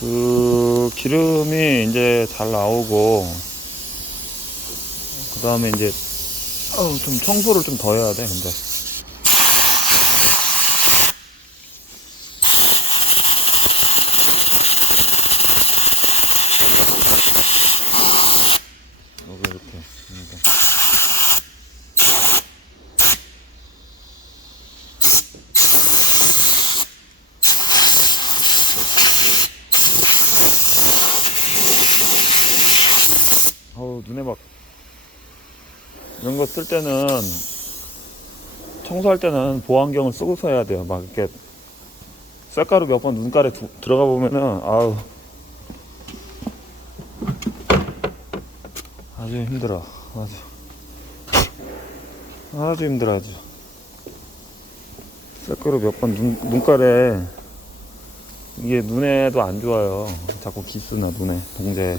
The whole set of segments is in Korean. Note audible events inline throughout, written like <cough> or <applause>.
그 기름이 이제 잘 나오고 그 다음에 이제 어, 좀 청소를 좀 더 해야 돼 근데 여기 이렇게 있습니다. 어우 눈에 막 이런 거 쓸 때는 청소할 때는 보안경을 쓰고서 해야 돼요. 막 이렇게 쇳가루 몇 번 눈가에 두- 들어가 보면은 아우 아주 힘들어. 아주 아주 힘들어 아주. 쇳가루 몇 번 눈, 눈가에 이게 눈에도 안 좋아요. 자꾸 기스나 눈에 동재.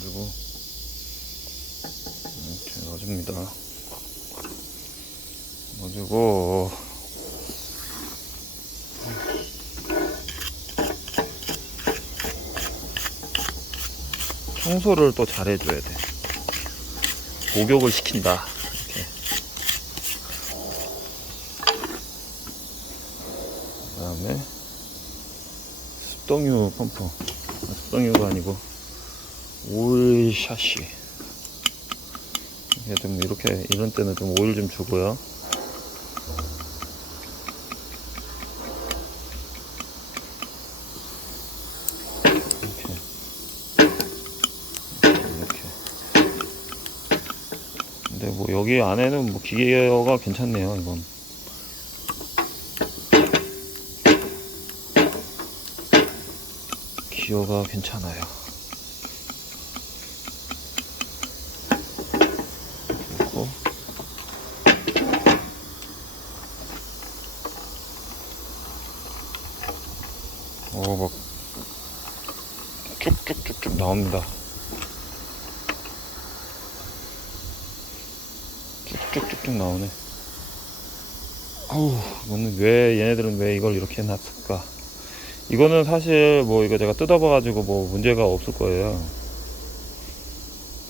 그리고 이렇게 넣어줍니다. 넣어주고 청소를 또 잘해줘야 돼. 목욕을 시킨다. 이렇게. 그 다음에 습동유 펌프. 아, 습동유가 아니고 오일샷이 좀 이렇게 이런 때는 좀 오일 좀 주고요 이렇게 이렇게 근데 뭐 여기 안에는 뭐 기계가 괜찮네요 이건. 기어가 괜찮아요. 넣고 어막 쭉쭉쭉쭉 나옵니다 쭉쭉쭉쭉 나오네. 아우 이거는 왜 얘네들은 왜 이걸 이렇게 해놨을까? 이거는 사실 뭐 이거 제가 뜯어봐 가지고 뭐 문제가 없을 거예요.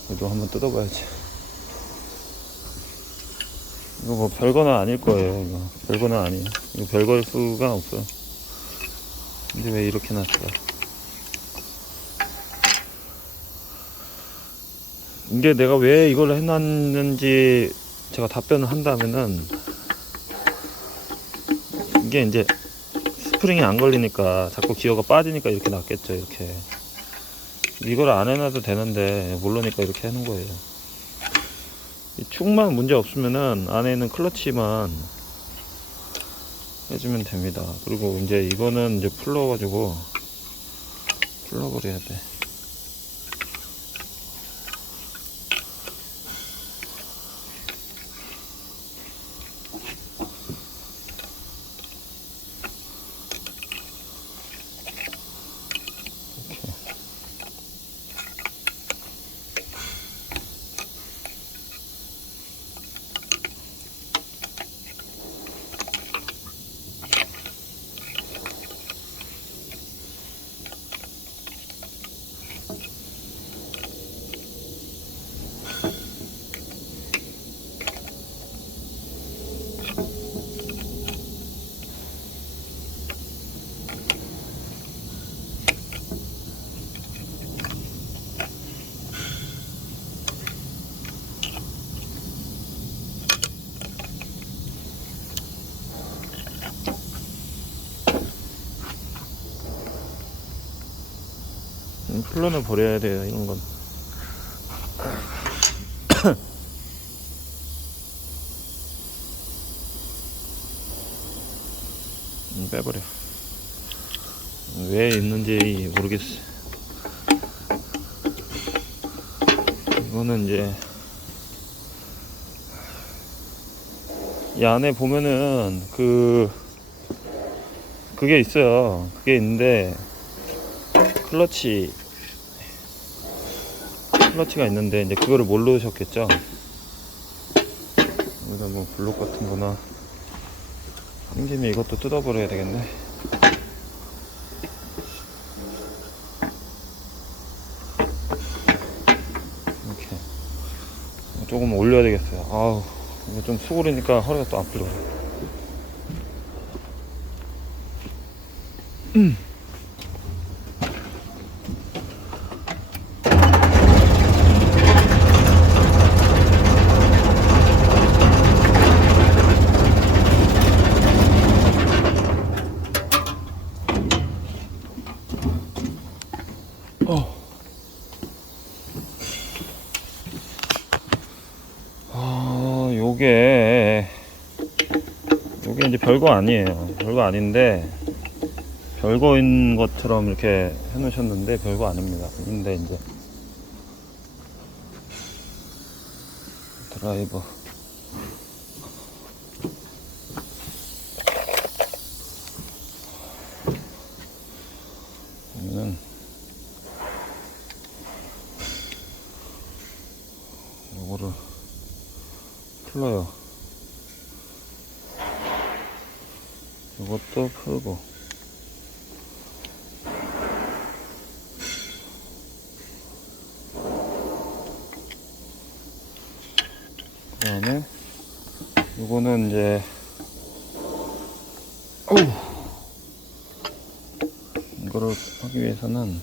그래도 한번 뜯어봐야지. 이거 뭐 별거는 아닐 거예요 이거. 별거는 아니에요. 이거 별걸 수가 없어요. 근데 왜 이렇게 놨을까? 이게 내가 왜 이걸 해놨는지 제가 답변을 한다면은 이게 이제 스프링이 안 걸리니까 자꾸 기어가 빠지니까 이렇게 놨겠죠 이렇게. 이걸 안 해놔도 되는데 모르니까 이렇게 해놓은 거예요. 이 축만 문제 없으면은 안에 있는 클러치만 해주면 됩니다. 그리고 이제 이거는 이제 풀러 가지고 풀러 버려야 돼 플런을 버려야 돼요 이런 건. <coughs> 음, 빼버려. 왜 있는지 모르겠어. 이거는 이제 이 안에 보면은 그 그게 있어요. 그게 있는데 클러치 클러치가 있는데 이제 그거를 모르셨겠죠? 여기다 뭐 블록 같은 거나 한 김에 이것도 뜯어버려야 되겠네. 이렇게. 조금 올려야 되겠어요. 아우 이거 좀 수그리니까 허리가 또 아프더라 아, 요게 요게 이제 별거 아니에요. 별거 아닌데 별거인 것처럼 이렇게 해놓으셨는데 별거 아닙니다. 근데 이제 드라이버 여기는 요거를 풀어요. 이것도 풀고. 그 다음에, 이거는 이제, 어우! 이거를 하기 위해서는,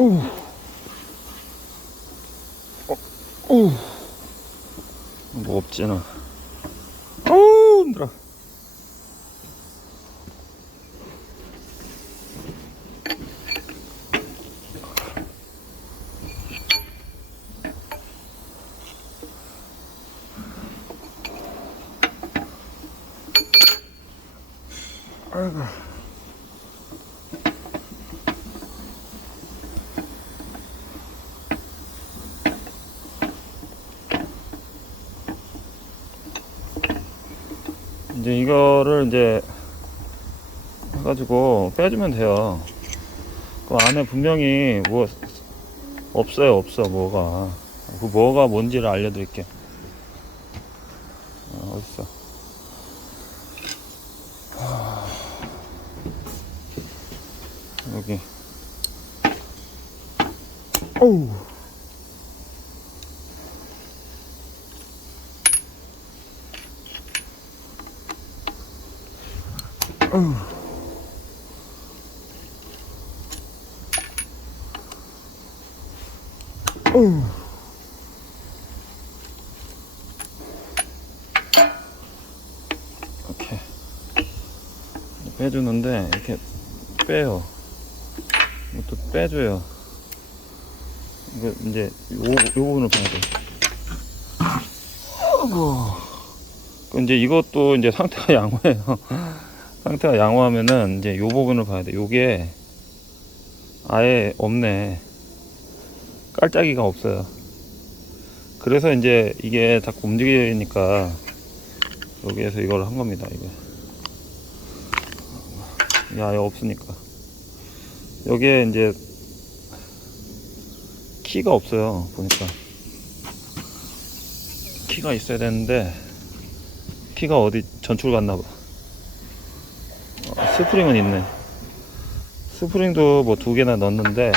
어우. 어, 어우. 뭐없지나. 어우, 힘들어. 아이고. 이제 이거를 이제 해가지고 빼주면 돼요. 그 안에 분명히 뭐 없어요, 없어 뭐가. 그 뭐가 뭔지를 알려드릴게요. 어, 어딨어? 하... 여기. 어우. 어우. 어우. 이렇게 빼주는데 이렇게 빼요. 이것도 빼줘요. 이거 이제 요, 요 부분을 봐야 돼. 그 이제 이것도 이제 상태가 <laughs> 양호해요. 상태가 양호하면은 이제 요 부분을 봐야 돼. 요게 아예 없네. 깔짝이가 없어요. 그래서 이제 이게 자꾸 움직이니까 여기에서 이걸 한 겁니다. 이거. 이게 아예 없으니까. 여기에 이제 키가 없어요 보니까. 키가 있어야 되는데 키가 어디 전출 갔나봐. 어, 아, 스프링은 있네. 스프링도 뭐 두 개나 넣었는데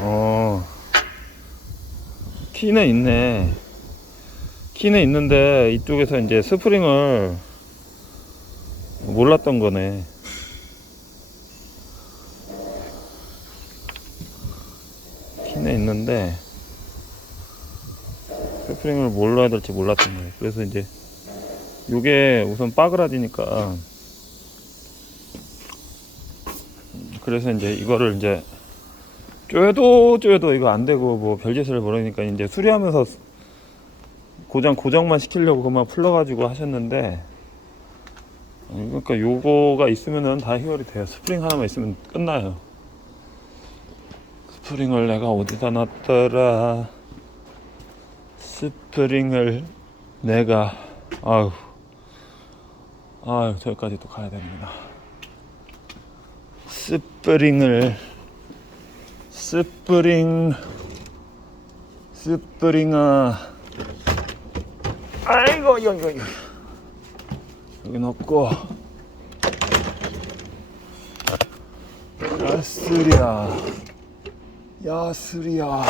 어 키는 있네. 키는 있는데 이쪽에서 이제 스프링을 몰랐던 거네. 키는 있는데 스프링을 몰라야 될지 몰랐던 거예요. 그래서 이제 요게 우선 빠그라지니까 그래서 이제 이거를 이제 쪼여도 쪼여도 이거 안 되고 뭐 별짓을 모르니까 이제 수리하면서 고장 고정만 시키려고 그만 풀러가지고 하셨는데 그러니까 요거가 있으면은 다 해결이 돼요. 스프링 하나만 있으면 끝나요. 스프링을 내가 어디다 놨더라. 스프링을 내가 아유 아유 저기까지 또 가야 됩니다. 스프링을 스프링 스프링아 아이고 이거 이거 여기 넣고. 야스리야. 야스리야.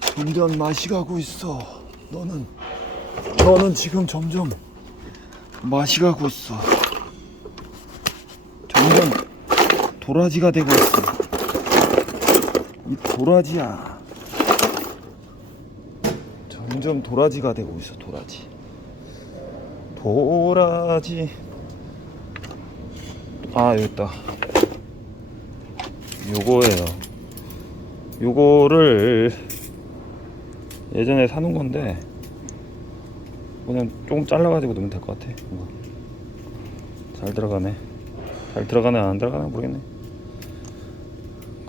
점점 맛이 가고 있어. 너는 너는 지금 점점 맛이 가고 있어. 점점 도라지가 되고 있어. 이 도라지야 점점 도라지가 되고 있어 도라지. 도라지. 아 여기 있다. 요거예요. 요거를 예전에 사놓은 건데 그냥 조금 잘라가지고 넣으면 될 것 같아 이거. 잘 들어가네. 잘 들어가네 안 들어가나 모르겠네.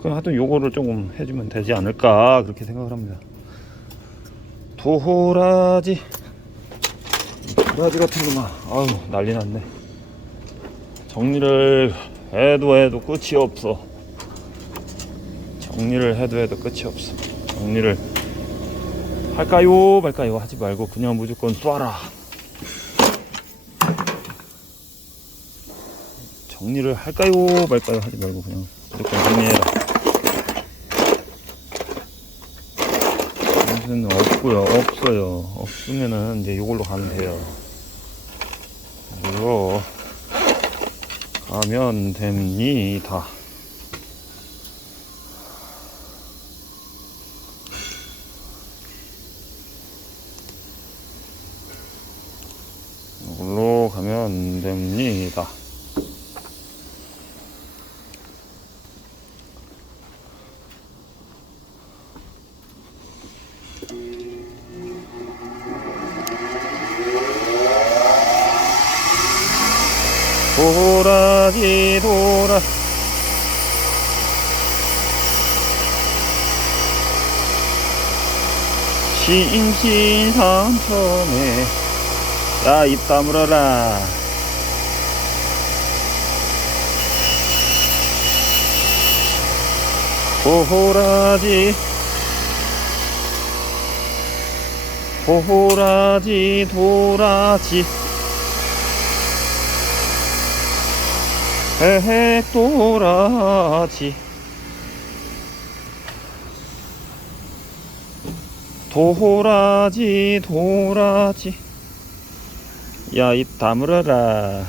그럼 하여튼 요거를 조금 해주면 되지 않을까 그렇게 생각을 합니다 도라지. 도라지 같은 거만 아유 난리 났네. 정리를 해도 해도 끝이 없어. 정리를 해도 해도 끝이 없어. 정리를 할까요? 말까요? 하지 말고 그냥 무조건 쏴라. 정리를 할까요? 말까요? 하지 말고 그냥 무조건 정리해라 무슨 없고요 없으면은 이제 이걸로 가면 돼요. 이걸로 가면 됩니다 이걸로 가면 됩니다 도라지 도라 신신삼천에 야입 다물어라. 도라지. 도라지 도라지. 핵도라지 도라지 도라지 야 입 다물어라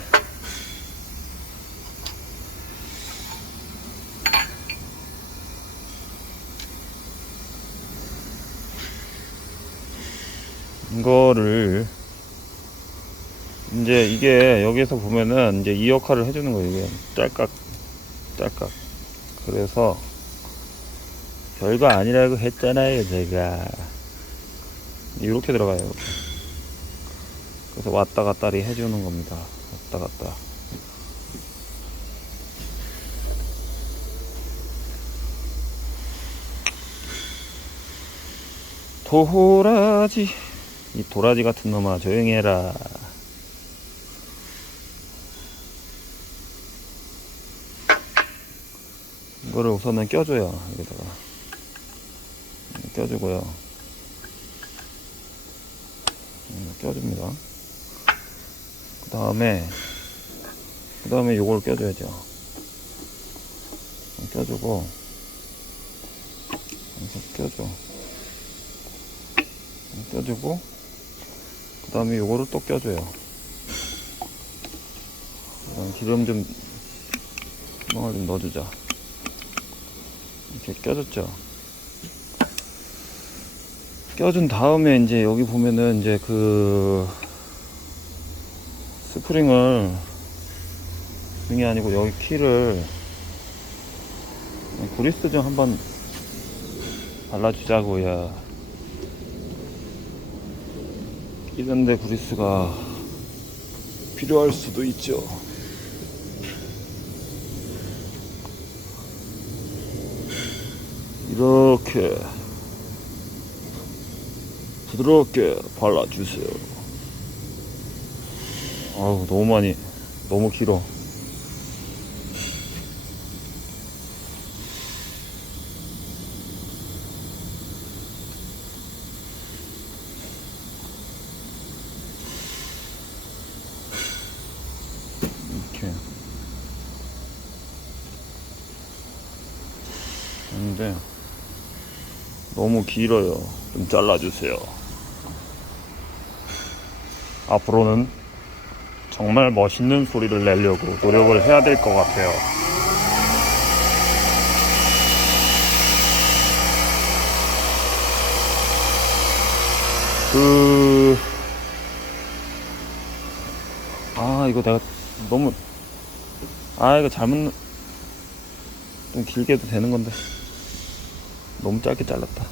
이거를 이제 이게 여기서 보면은 이제 이 역할을 해주는 거예요. 이게 짤깍, 짤깍. 그래서 별거 아니라고 했잖아요, 제가. 이렇게 들어가요. 이렇게. 그래서 왔다 갔다리 해주는 겁니다. 왔다 갔다. 도라지. 이 도라지 같은 놈아 조용히 해라. 이거를 우선은 껴줘요 여기다가 껴주고요 음, 껴줍니다. 그 다음에 그 다음에 요걸 껴줘야죠. 껴주고 여기서 껴줘. 껴주고 그 다음에 요거를 또 껴줘요. 기름 좀 구멍을 좀 넣어주자. 이렇게 껴줬죠 껴준 다음에 이제 여기 보면은 이제 그 스프링을 등이 아니고 여기 키를 그리스 좀 한번 발라주자고요. 이런데 그리스가 필요할 수도 있죠. 이렇게 부드럽게 발라주세요. 아우 너무 많이 너무 길어. 이렇게 근데 너무 길어요 좀 잘라주세요 앞으로는 정말 멋있는 소리를 내려고 노력을 해야 될 것 같아요. 그... 아 이거 내가 너무 아 이거 잘못 좀 길게 해도 되는 건데. 너무 짧게 잘랐다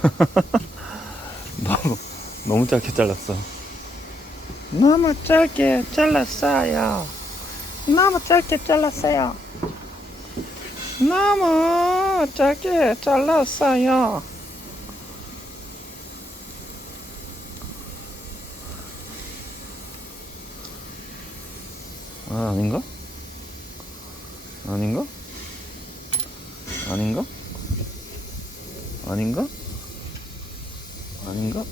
<laughs> 너무 너무 짧게 잘랐어 너무 짧게 잘랐어요. 너무 짧게 잘랐어요. 너무 짧게 잘랐어요. 아 아닌가? 아닌가? 아닌가? 아닌가? 아닌가?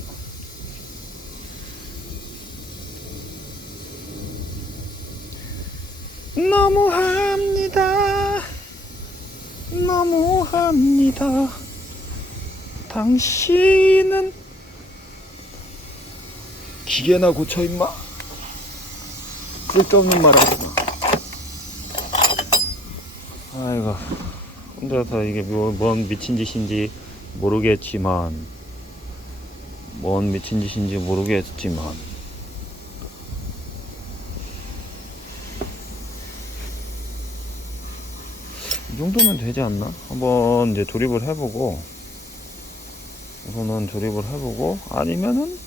너무합니다. 너무합니다. 당신은 기계나 고쳐 임마 쓸데없는 말 하지 마 아이고 혼자서 이게 뭐, 뭔 미친 짓인지 모르겠지만 뭔 미친 짓인지 모르겠지만 이 정도면 되지 않나? 한번 이제 조립을 해보고 우선은 조립을 해보고 아니면은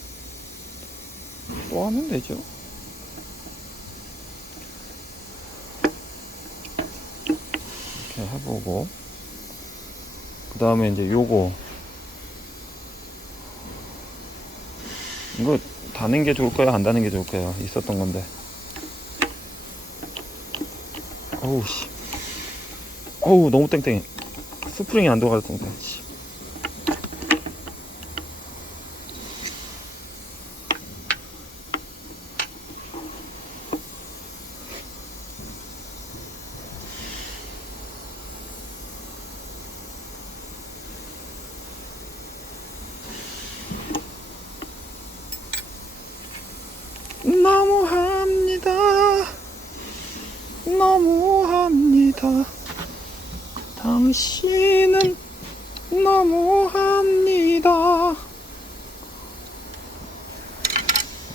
또 하면 되죠. 이렇게 해보고 그 다음에 이제 요거 이거 다는 게 좋을까요? 안 다는 게 좋을까요? 있었던 건데 어우 씨 어우 너무 땡땡해 스프링이 안 들어가서 땡땡 씨. 너무합니다. 너무합니다. 당신은 너무합니다.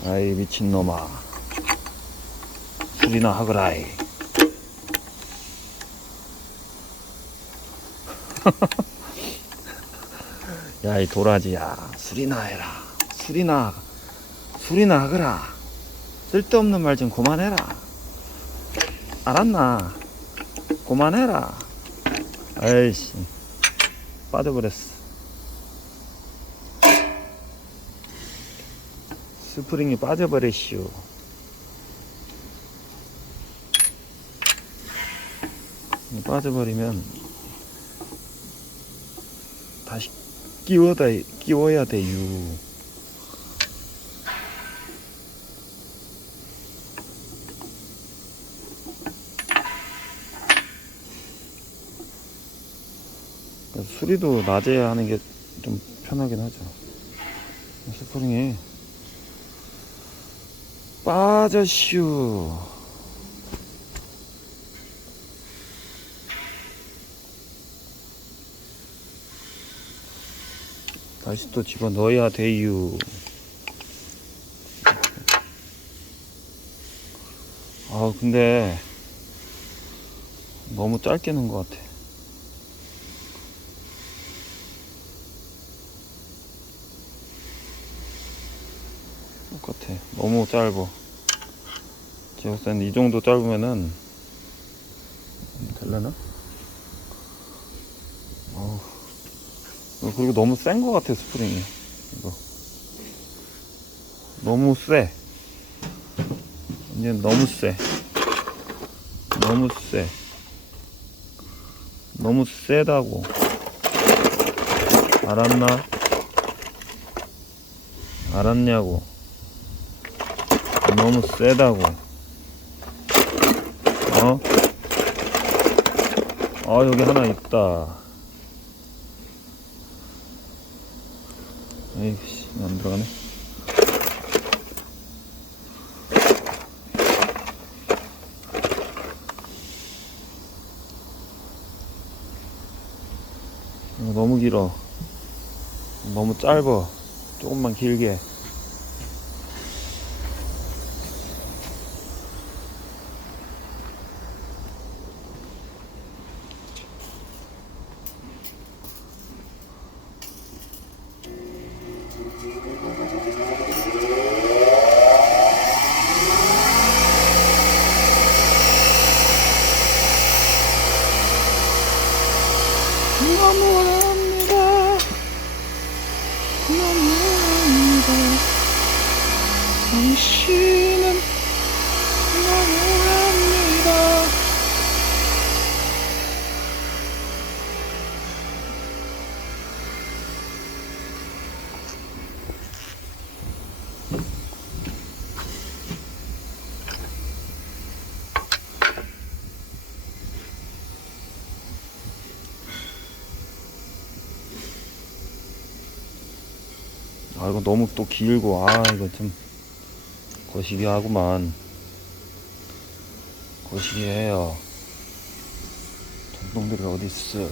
아이 미친놈아. 술이나 하거라이. <laughs> 야 이 도라지야. 술이나 해라. 술이나 술이나 하거라. 쓸데없는 말 좀 그만해라. 알았나? 그만해라. 아이씨. 빠져버렸어 스프링이 빠져버렸슈 빠져버리면 다시 끼워다 끼워야 돼요. 그러니까 수리도 낮에 하는 게 좀 편하긴 하죠. 스프링이 빠져슈. 다시 또 집어 넣어야 돼유. 아 근데 너무 짧게 넣은 것 같아. 똑같아. 너무 짧어. 제가 볼이 정도 짧으면은 될려나? 어, 그리고 너무 센것 같아 스프링이. 이거. 너무 세. 이제 너무 세. 너무 세. 너무 세다고. 알았나? 알았냐고 너무 세다고. 어? 아 여기 하나 있다. 에이씨 안 들어가네. 이거 너무 길어. 너무 짧아. 조금만 길게 너무합니다. 너무합니다. 당신은 너무합니다. 아 이거 너무 또 길고 아 이거 좀 거시기 하구만. 거시기 해요. 전동들이 어디 있어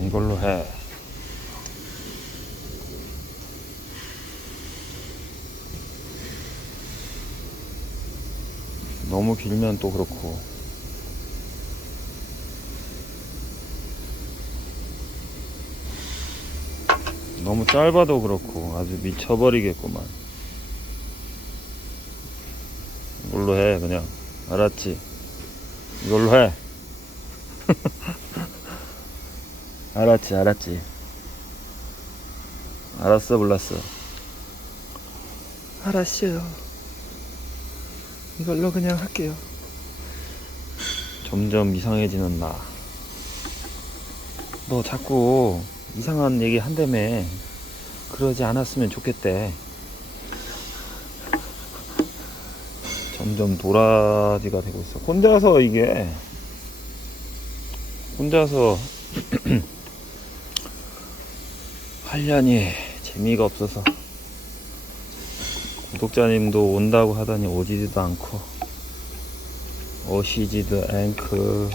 이걸로 해 너무 길면 또 그렇고. 너무 짧아도 그렇고 아주 미쳐버리겠구만. 이걸로 해 그냥. 알았지? 이걸로 해. <laughs> 알았지 알았지. 알았어 몰랐어. 알았어요. 이걸로 그냥 할게요. 점점 이상해지는 나. 너 자꾸 이상한 얘기 한다며. 그러지 않았으면 좋겠대. 점점 도라지가 되고 있어. 혼자서 이게, 혼자서 <clears throat> 하려니 재미가 없어서. 구독자님도 온다고 하더니 오지도 않고. 오시지도 않고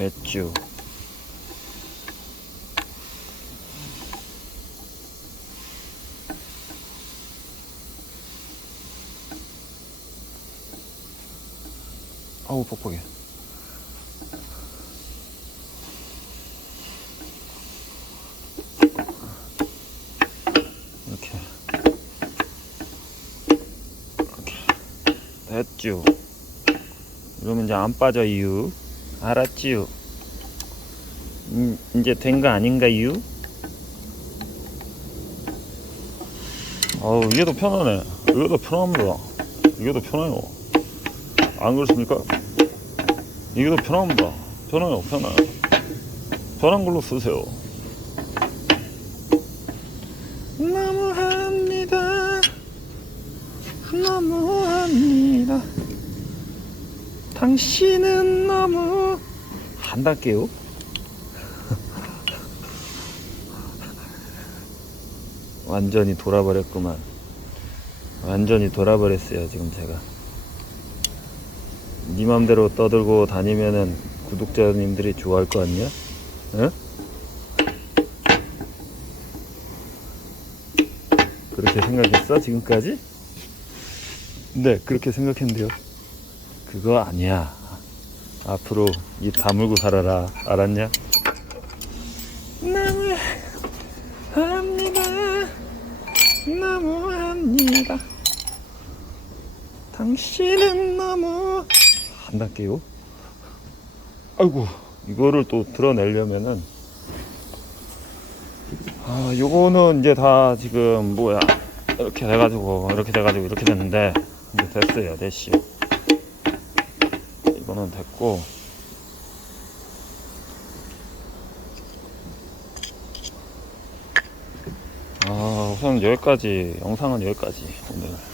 됐죠. 아우 뻑뻑해. 이렇게 이렇게 됐죠. 이러면 이제 안 빠져요. 알았지요? 음, 이제 된 거 아닌가요? 어우 이게 더 편하네. 이게 더 편합니다. 이게 더 편해요. 안 그렇습니까? 이게 더 편합니다. 편해요, 편해. 편한 걸로 쓰세요. 너무합니다. 너무합니다. 당신은 너무 한달게요. <laughs> 완전히 돌아버렸구만. 완전히 돌아버렸어요, 지금 제가. 네 맘대로 떠들고 다니면은 구독자님들이 좋아할 거 아니야? 응? 그렇게 생각했어, 지금까지? 네, 그렇게 생각했는데요. 그거 아니야. 앞으로 입 다물고 살아라. 알았냐? 너무합니다. 너무합니다. 당신은 너무 한단게요. 아이고, 이거를 또 드러내려면은 아, 요거는 이제 다 지금 뭐야 이렇게 돼가지고 이렇게 돼가지고 이렇게 됐는데 이제 됐어요, 됐시 요. 이거는 됐고. 아, 우선 여기까지 영상은 여기까지 오늘.